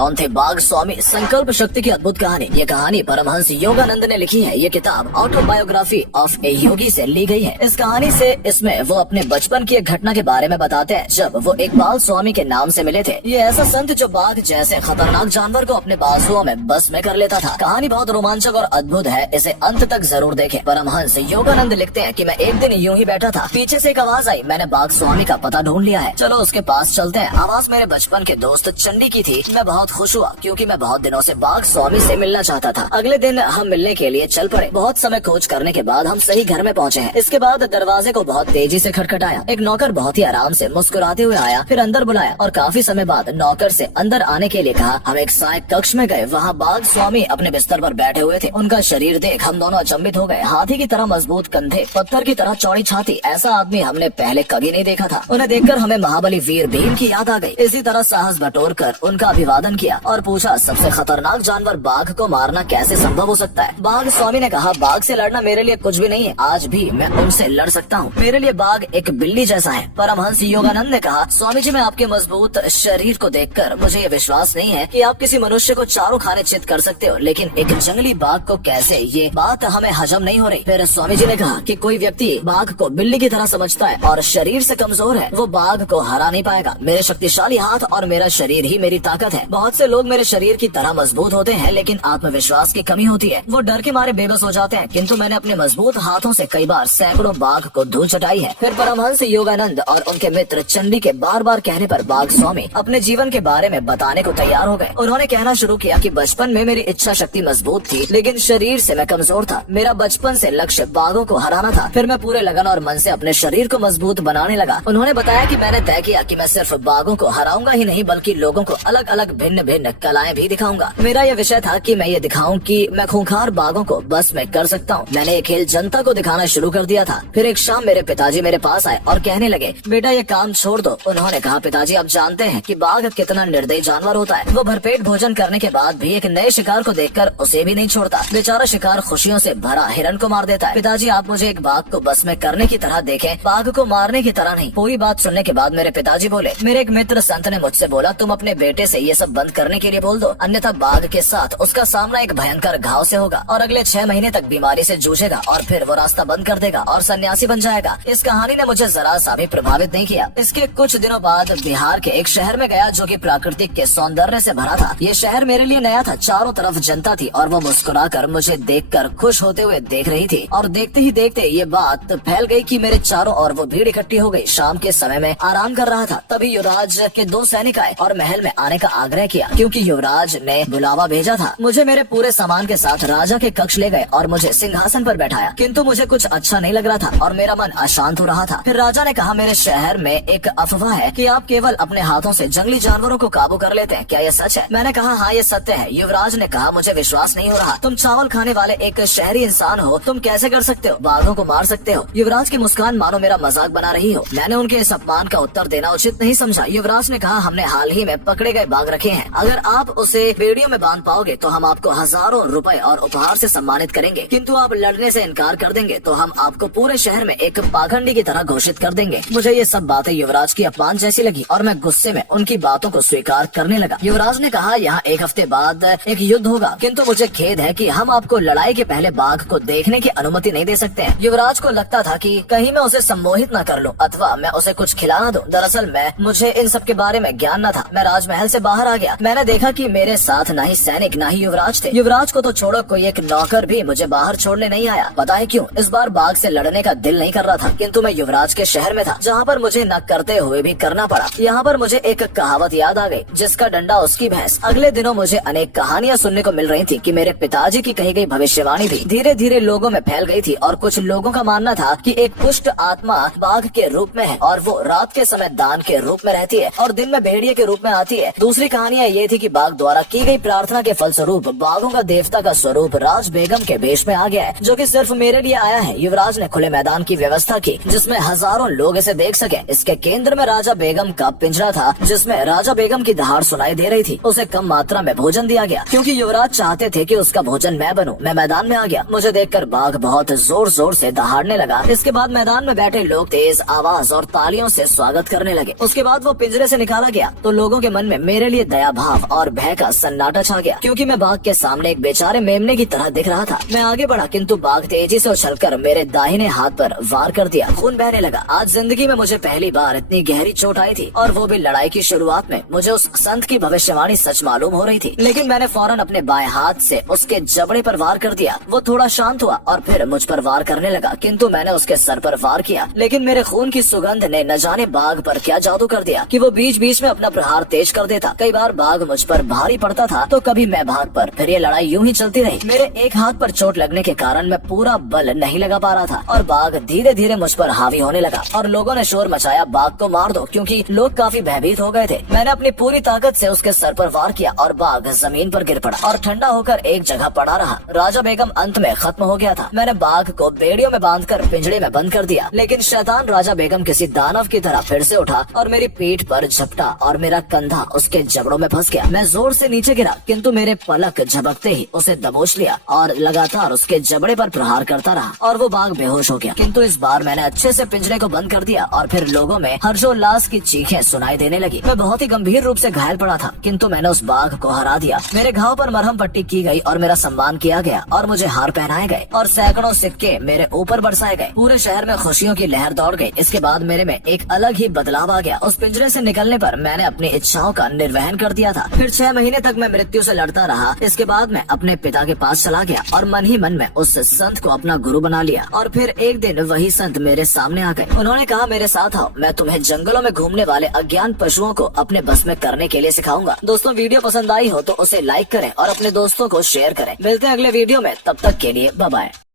कौन थे बाघ स्वामी, संकल्प शक्ति की अद्भुत कहानी। ये कहानी परमहंस योगानंद ने लिखी है। ये किताब ऑटोबायोग्राफी ऑफ ए योगी से ली गई है। इस कहानी से इसमें वो अपने बचपन की एक घटना के बारे में बताते हैं जब वो एक बाल स्वामी के नाम से मिले थे। ये ऐसा संत जो बाघ जैसे खतरनाक जानवर को अपने बाजुओं में बस में कर लेता था। कहानी बहुत रोमांचक और अद्भुत है, इसे अंत तक जरूर देखें। परमहंस योगानंद लिखते हैं कि मैं एक दिन यूं ही बैठा था, पीछे से एक आवाज आई। मैंने बाघ स्वामी का पता ढूंढ लिया है, चलो उसके पास चलते हैं। आवाज मेरे बचपन के दोस्त चंडी की थी। मैं बहुत खुश हुआ क्योंकि मैं बहुत दिनों से बाघ स्वामी से मिलना चाहता था। अगले दिन हम मिलने के लिए चल पड़े। बहुत समय खोज करने के बाद हम सही घर में पहुंचे हैं। इसके बाद दरवाजे को बहुत तेजी से खटखटाया। एक नौकर बहुत ही आराम से मुस्कुराते हुए आया, फिर अंदर बुलाया और काफी समय बाद नौकर से अंदर आने के लिए कहा। हम एक सहायक कक्ष में गए, वहाँ बाघ स्वामी अपने बिस्तर पर बैठे हुए थे। उनका शरीर देख हम दोनों अचंभित हो गए। हाथी की तरह मजबूत कंधे, पत्थर की तरह चौड़ी छाती, ऐसा आदमी हमने पहले कभी नहीं देखा था। उन्हें देखकर हमें महाबली वीर भीम की याद आ गई। इसी तरह साहस बटोर कर उनका अभिवादन किया और पूछा, सबसे खतरनाक जानवर बाघ को मारना कैसे संभव हो सकता है? बाघ स्वामी ने कहा, बाघ से लड़ना मेरे लिए कुछ भी नहीं है, आज भी मैं उनसे लड़ सकता हूँ। मेरे लिए बाघ एक बिल्ली जैसा है। परमहंस योगानंद ने कहा, स्वामी जी मैं आपके मजबूत शरीर को देखकर मुझे ये विश्वास नहीं है कि आप किसी मनुष्य को चारों खाने चित कर सकते हो, लेकिन एक जंगली बाघ को कैसे, ये बात हमें हजम नहीं हो रही। फिर स्वामी जी ने कहा कि कोई व्यक्ति बाघ को बिल्ली की तरह समझता है और शरीर से कमजोर है, वो बाघ को हरा नहीं पाएगा। मेरे शक्तिशाली हाथ और मेरा शरीर ही मेरी ताकत है। बहुत से लोग मेरे शरीर की तरह मजबूत होते हैं लेकिन आत्मविश्वास की कमी होती है, वो डर के मारे बेबस हो जाते हैं, किंतु मैंने अपने मजबूत हाथों से कई बार सैकड़ों बाघ को धूल चटाई है। फिर परमहंस योगानंद और उनके मित्र चंडी के बार बार कहने पर बाघ स्वामी अपने जीवन के बारे में बताने को तैयार हो गए। उन्होंने कहना शुरू किया कि बचपन में मेरी इच्छा शक्ति मजबूत थी लेकिन शरीर से मैं कमजोर था। मेरा बचपन से लक्ष्य बाघों को हराना था। फिर मैं पूरे लगन और मन से अपने शरीर को मजबूत बनाने लगा। उन्होंने बताया कि मैंने तय किया कि मैं सिर्फ बाघों को हराऊंगा ही नहीं बल्कि लोगों को अलग अलग भिन्न भिन्न कलाएं भी दिखाऊंगा। मेरा यह विषय था कि मैं ये दिखाऊं कि मैं खूंखार बाघों को बस में कर सकता हूँ। मैंने ये खेल जनता को दिखाना शुरू कर दिया था। फिर एक शाम मेरे पिताजी मेरे पास आए और कहने लगे, बेटा ये काम छोड़ दो। उन्होंने कहा, पिताजी आप जानते हैं कि बाघ कितना निर्दयी जानवर होता है। वो भरपेट भोजन करने के बाद भी एक नए शिकार को देखकर उसे भी नहीं छोड़ता। बेचारा शिकार खुशियों से भरा हिरन को मार देता है। पिताजी आप मुझे एक बाघ को बस में करने की तरह देखें, बाघ को मारने की तरह नहीं। पूरी बात सुनने के बाद मेरे पिताजी बोले, मेरे एक मित्र संत ने मुझसे बोला तुम अपने बेटे से ये सब बंद करने के लिए बोल दो, अन्यथा बाघ के साथ उसका सामना एक भयंकर घाव से होगा और अगले 6 महीने तक बीमारी से जूझेगा और फिर वो रास्ता बंद कर देगा और सन्यासी बन जाएगा। इस कहानी ने मुझे जरा सा भी प्रभावित नहीं किया। इसके कुछ दिनों बाद बिहार के एक शहर में गया जो कि प्राकृतिक के सौंदर्य से भरा था। ये शहर मेरे लिए नया था। चारों तरफ जनता थी और वो मुस्कुराकर मुझे देखकर खुश होते हुए देख रही थी और देखते ही देखते ये बात फैल गई कि मेरे चारों ओर वो भीड़ इकट्ठी हो गई। शाम के समय में आराम कर रहा था, तभी युवराज के 2 सैनिक आए और महल में आने का आग्रह किया क्योंकि युवराज ने बुलावा भेजा था। मुझे मेरे पूरे सामान के साथ राजा के कक्ष ले गए और मुझे सिंहासन पर बैठाया, किंतु मुझे कुछ अच्छा नहीं लग रहा था और मेरा मन अशांत हो रहा था। फिर राजा ने कहा, मेरे शहर में एक अफवाह है कि आप केवल अपने हाथों से जंगली जानवरों को काबू कर लेते हैं, क्या ये सच है? मैंने कहा, हाँ ये सत्य है। युवराज ने कहा, मुझे विश्वास नहीं हो रहा, तुम चावल खाने वाले एक शहरी इंसान हो, तुम कैसे कर सकते हो? बाघों को मार सकते हो? युवराज की मुस्कान मानो मेरा मजाक बना रही हो। मैंने उनके इस अपमान का उत्तर देना उचित नहीं समझा। युवराज ने कहा, हमने हाल ही में पकड़े गए बाघ रखे हैं, अगर आप उसे बेड़ियों में बांध पाओगे तो हम आपको हजारों रुपए और उपहार से सम्मानित करेंगे, किंतु आप लड़ने से इनकार कर देंगे तो हम आपको पूरे शहर में एक पाखंडी की तरह घोषित कर देंगे। मुझे ये सब बातें युवराज की अपमान जैसी लगी और मैं गुस्से में उनकी बातों को स्वीकार करने लगा। युवराज ने कहा, यहाँ 1 हफ्ते बाद एक युद्ध होगा, किंतु मुझे खेद है कि हम आपको लड़ाई के पहले बाघ को देखने की अनुमति नहीं दे सकते हैं। युवराज को लगता था कि कहीं मैं उसे सम्मोहित न कर लूं अथवा मैं उसे कुछ खिला न दूं। दरअसल मुझे इन सब के बारे में ज्ञान न था। मैं राजमहल से बाहर आ गया। मैंने देखा कि मेरे साथ न ही सैनिक न ही युवराज थे। युवराज को तो छोड़ो, कोई एक नौकर भी मुझे बाहर छोड़ने नहीं आया। पता है क्यों? इस बार बाघ से लड़ने का दिल नहीं कर रहा था, किंतु मैं युवराज के शहर में था जहाँ पर मुझे न करते हुए भी करना पड़ा। यहाँ पर मुझे एक कहावत याद आ गई, जिसका डंडा उसकी भैंस। अगले दिनों मुझे अनेक कहानियाँ सुनने को मिल रही थी कि मेरे पिताजी की कही गई भविष्यवाणी भी धीरे धीरे लोगों में फैल गई थी और कुछ लोगों का मानना था कि एक पुष्ट आत्मा बाघ के रूप में है और वो रात के समय दान के रूप में रहती है और दिन में भेड़िए के रूप में आती है। दूसरी कहानियाँ ये थी कि बाघ द्वारा की गई प्रार्थना के फलस्वरूप बाघों का देवता का स्वरूप राज बेगम के भेष में आ गया है, जो कि सिर्फ मेरे लिए आया है। युवराज ने खुले मैदान की व्यवस्था की जिसमें हजारों लोग इसे देख सके। इसके केंद्र में राजा बेगम का पिंजरा था जिसमें राजा बेगम की दहाड़ सुनाई दे रही थी। उसे कम मात्रा में भोजन दिया गया क्योंकि युवराज चाहते थे कि उसका भोजन मैं बनूं। मैं मैदान में आ गया। मुझे देखकर बाघ बहुत जोर जोर से दहाड़ने लगा। इसके बाद मैदान में बैठे लोग तेज आवाज और तालियों से स्वागत करने लगे। उसके बाद वो पिंजरे से निकाला गया तो लोगों के मन में मेरे लिए दया दया भाव और भय का सन्नाटा छा गया, क्योंकि मैं बाघ के सामने एक बेचारे मेमने की तरह दिख रहा था। मैं आगे बढ़ा, किंतु बाघ तेजी से उछलकर मेरे दाहिने हाथ पर वार कर दिया। खून बहने लगा। आज जिंदगी में मुझे पहली बार इतनी गहरी चोट आई थी, और वो भी लड़ाई की शुरुआत में। मुझे उस संत की भविष्यवाणी सच मालूम हो रही थी, लेकिन मैंने फौरन अपने बाएं हाथ से उसके जबड़े पर वार कर दिया। वो थोड़ा शांत हुआ और फिर मुझ पर वार करने लगा, किंतु मैंने उसके सर पर वार किया। लेकिन मेरे खून की सुगंध ने न जाने बाघ पर क्या जादू कर दिया कि वो बीच बीच में अपना प्रहार तेज कर देता। कई बार बाघ मुझ पर भारी पड़ता था तो कभी मैं बाघ पर। फिर ये लड़ाई यूं ही चलती रही। मेरे एक हाथ पर चोट लगने के कारण मैं पूरा बल नहीं लगा पा रहा था, और बाघ धीरे धीरे मुझ पर हावी होने लगा, और लोगों ने शोर मचाया, बाघ को मार दो, क्योंकि लोग काफी भयभीत हो गए थे। मैंने अपनी पूरी ताकत से उसके सर पर वार किया और बाघ जमीन पर गिर पड़ा और ठंडा होकर एक जगह पड़ा रहा। राजा बेगम अंत में खत्म हो गया था। मैंने बाघ को बेड़ियों में बांधकर पिंजड़े में बंद कर दिया, लेकिन शैतान राजा बेगम किसी दानव की तरह फिर से उठा और मेरी पीठ पर झपटा और मेरा कंधा उसके जबड़ों में फंस गया। मैं जोर से नीचे गिरा, किंतु मेरे पलक झपकते ही उसे दबोच लिया और लगातार उसके जबड़े पर प्रहार करता रहा, और वो बाघ बेहोश हो गया। किंतु इस बार मैंने अच्छे से पिंजरे को बंद कर दिया, और फिर लोगों में हर्षोल्लास की चीखें सुनाई देने लगी। मैं बहुत ही गंभीर रूप से घायल पड़ा था, किंतु मैंने उस बाघ को हरा दिया। मेरे घाव पर मरहम पट्टी की गई और मेरा सम्मान किया गया, और मुझे हार पहनाए गए और सैकड़ों सिक्के मेरे ऊपर बरसाए गए। पूरे शहर में खुशियों की लहर दौड़ गई। इसके बाद मेरे में एक अलग ही बदलाव आ गया। उस पिंजरे से निकलने पर मैंने अपनी इच्छाओं का निर्वहन कर दिया था। फिर 6 महीने तक मैं मृत्यु से लड़ता रहा। इसके बाद मैं अपने पिता के पास चला गया और मन ही मन में उस संत को अपना गुरु बना लिया। और फिर एक दिन वही संत मेरे सामने आ गए। उन्होंने कहा, मेरे साथ आओ, मैं तुम्हें जंगलों में घूमने वाले अज्ञान पशुओं को अपने बस में करने के लिए सिखाऊंगा। दोस्तों, वीडियो पसंद आई हो तो उसे लाइक करें और अपने दोस्तों को शेयर करें। मिलते हैं अगले वीडियो में, तब तक के लिए बाय बाय।